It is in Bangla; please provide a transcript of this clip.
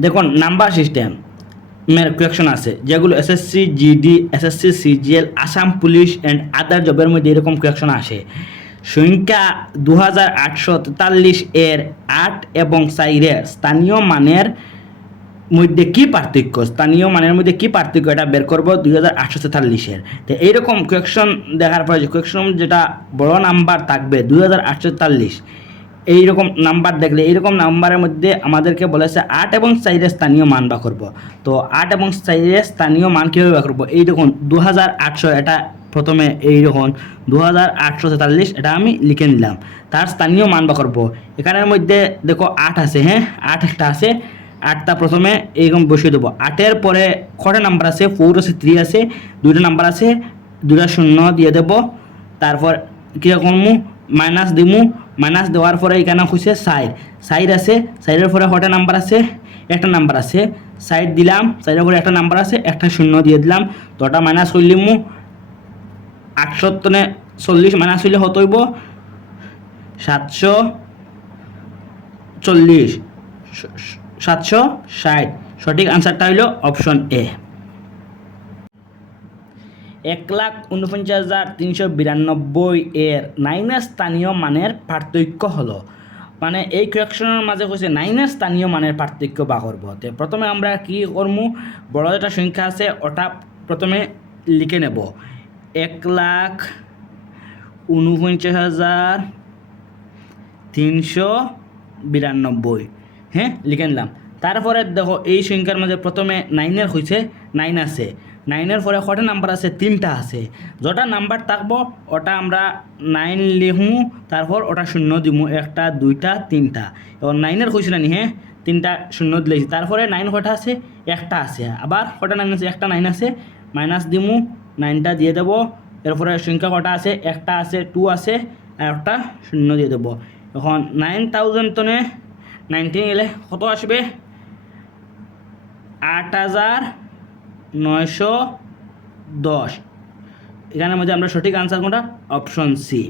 দেখুন নাম্বার সিস্টেম মের কোয়েকশন আছে যেগুলো SSC GD SSC CGL Assam police and other জবের মধ্যে এরকম কোয়েকশন আসে। সংখ্যা 2843 এর 8 এবং 4 এর স্থানীয় মানের মধ্যে কি পার্থক্য, স্থানীয় মানের মধ্যে কি পার্থক্য এটা বের করব 2843-এর। তো এইরকম কোয়েকশন দেখার পরে যে কোয়েকশন যেটা বড় নাম্বার থাকবে 2843, এইরকম নাম্বার দেখলে এইরকম নাম্বারের মধ্যে আমাদেরকে বলেছে 8 এবং 4 এর স্থানীয় মান বা করব। তো 8 এবং 4 এর স্থানীয় মান কীভাবে বা করবো, এই দেখুন 2800, এটা প্রথমে এই দেখুন 2843 এটা আমি লিখে নিলাম। তার স্থানীয় মান বা করব, এখানের মধ্যে দেখো 8 আছে, হ্যাঁ 8 একটা আছে, 8টা প্রথমে এইরকম বসিয়ে দেবো। 8-এর পরে কটা নাম্বার আছে, 4 আছে, 3 আছে, 2টা নাম্বার আছে, 2টা শূন্য দিয়ে দেব। তারপর কী করবো, মাইনাস দিমু, মাইনাস দেওয়ার পরে এখানে হচ্ছে সাইড আছে, সাইডের পরে কটা নাম্বার আছে, একটা নাম্বার আছে, সাইড দিলাম, সাইডের পরে একটা নাম্বার আছে, একটা শূন্য দিয়ে দিলাম। তো ওটা মাইনাস করলিমু 840 মাইনাস হইলে হত হইব 740, 760। সঠিক আনসারটা হইল অপশন এ। 1,49,392 এর 9-এর স্থানীয় মানের পার্থক্য হলো, মানে এই কোয়েকশনের মাঝে হচ্ছে 9-এর স্থানীয় মানের পার্থক্য বা করব। তো প্রথমে আমরা কি করবো, বড় যেটা সংখ্যা আছে ওটা প্রথমে লিখে নেব, 1,49,392, হ্যাঁ লিখে নিলাম। তারপরে দেখো এই সংখ্যার মধ্যে প্রথমে 9-এর হয়েছে, 9 আছে, 9-এর পরে কটা নাম্বার আছে, 3টা আছে। যেটা নাম্বার থাকবো ওটা আমরা 9 লিখমু, তারপর ওটা শূন্য দিমু, 1টা 2টা 3টা। এবং 9-এর হয়েছিল নি, হ্যাঁ 3টা শূন্য দিলেছি। তারপরে 9 কটা আছে, একটা আছে, আবার কটা 9 আছে, একটা 9 আছে, মাইনাস দিমু, 9টা দিয়ে দেবো। এরপরে সংখ্যা কটা আছে, একটা আছে, 2 আছে, আর একটা শূন্য দিয়ে দেবো। এখন 9000 তনে 19 এলে কত আসবে, 8,910। এখানের মধ্যে আমরা সঠিক আনসার কোনটা, অপশন সি।